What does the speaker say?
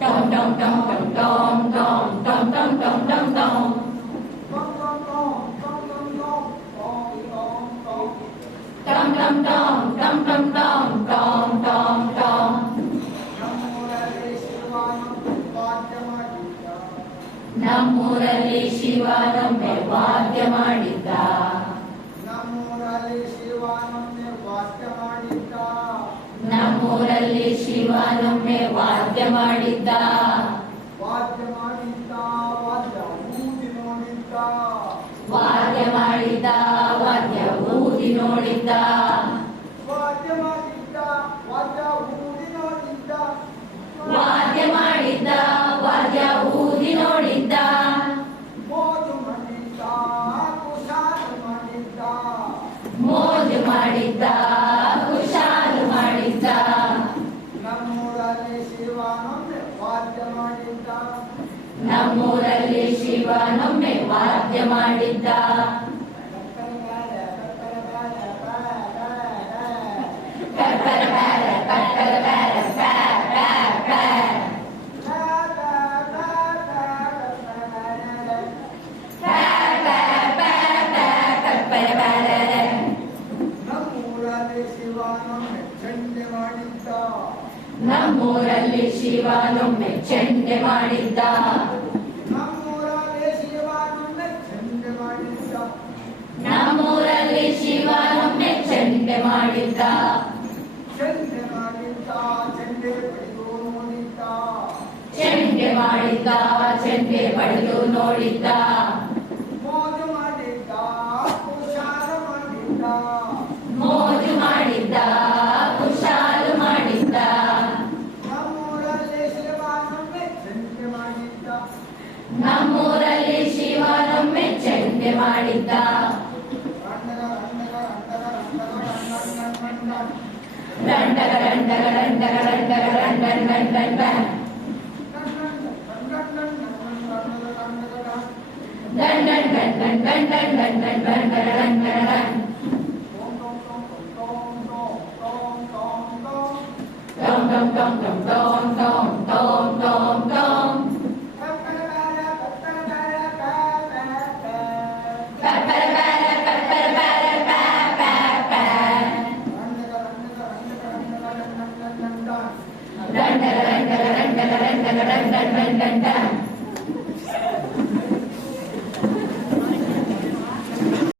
ಟೊಂ ಟೊಂ ಟೊಂ ಟೊಂ ಟೊಂ ಟೊಂ ಟೊಂ ಟೊಂ ಟೊಂ ಟೊಂ ಟೊಂ ಟೊಂ ಟೊಂ ಟೊಂ ಟೊಂ ಟೊಂ ಟೊಂ ಟೊಂ ಟೊಂ ಟೊಂ ನಮ್ಮೂರಲ್ಲಿ ಶಿವನೊಮ್ಮೆ ವಾದ್ಯ ಮಾಡಿದ್ದ ನಮ್ಮೂರಲ್ಲಿ ಶಿವನೊಮ್ಮೆ ವಾದ್ಯ ಮಾಡಿದ್ದ. ವಾದ್ಯ ಮಾಡಿದ್ದ ವಾದ್ಯ ಊದಿ ನೋಡಿದ್ದ. ವಾದ್ಯ ಮಾಡಿದ್ದ ವಾದ್ಯ ಊದಿ ನೋಡಿದ್ದ. ನಮ್ಮೂರಲ್ಲಿ ಶಿವನೊಮ್ಮೆ ವಾದ್ಯ ಮಾಡಿದ್ದ. ನಮ್ಮೂರಲ್ಲಿ ಶಿವನೊಮ್ಮೆ ಚೆಂಡೆ ಮಾಡಿದ್ದ. ನಮ್ಮೂರಲ್ಲಿ ಶಿವನೊಮ್ಮೆ ಚಂಡೆ ಮಾಡಿದ್ದ. ಚಂಡೆ ಮಾಡಿದ್ದ. ಚಂಡೆ ಪಡೆದು ನೋಡಿದ್ದ. ಮಾಡಿದ್ದ ದಂಡಗ ದಂಡಗ ದಂಡಗ ದಂಡಗ ದಂಡನ್ ದಂಡ ದಂಡನ್ ದಂಡನ್ ದಂಡನ್ ದಂಡನ್ ದಂಡಗ ದಂಡಗ ದಂಡ dun dun dun dun dun.